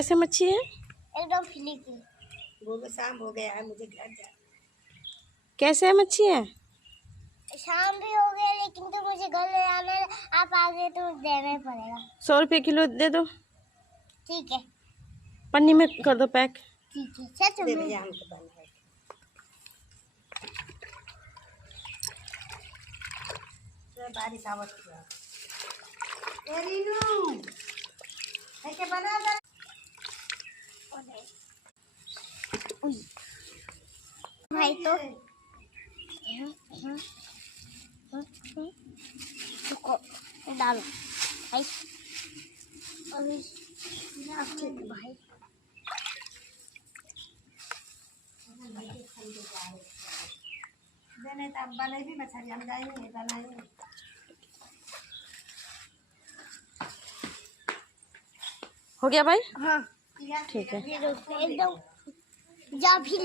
कैसे मच्छी है? एकदम फिली की। वो शाम हो गया है, मुझे घर जा। कैसे है मच्छी है? शाम भी हो गया लेकिन तो मुझे घर ले आना है। आप आ गए तो देना ही पड़ेगा। 100 रुपये किलो दे दो। ठीक है पन्नी में कर दो पैक। ठीक है। सच दे में भैया हमको बना है। बारिश आवत है। ए रीनू, है के बना दे। भाई तो रुको डालो भाई। अभी ठीक है भाई। देने तब बने भी मछली हम जाएंगे बनाएंगे। हो गया भाई? हाँ ठीक है। एकदम जा भी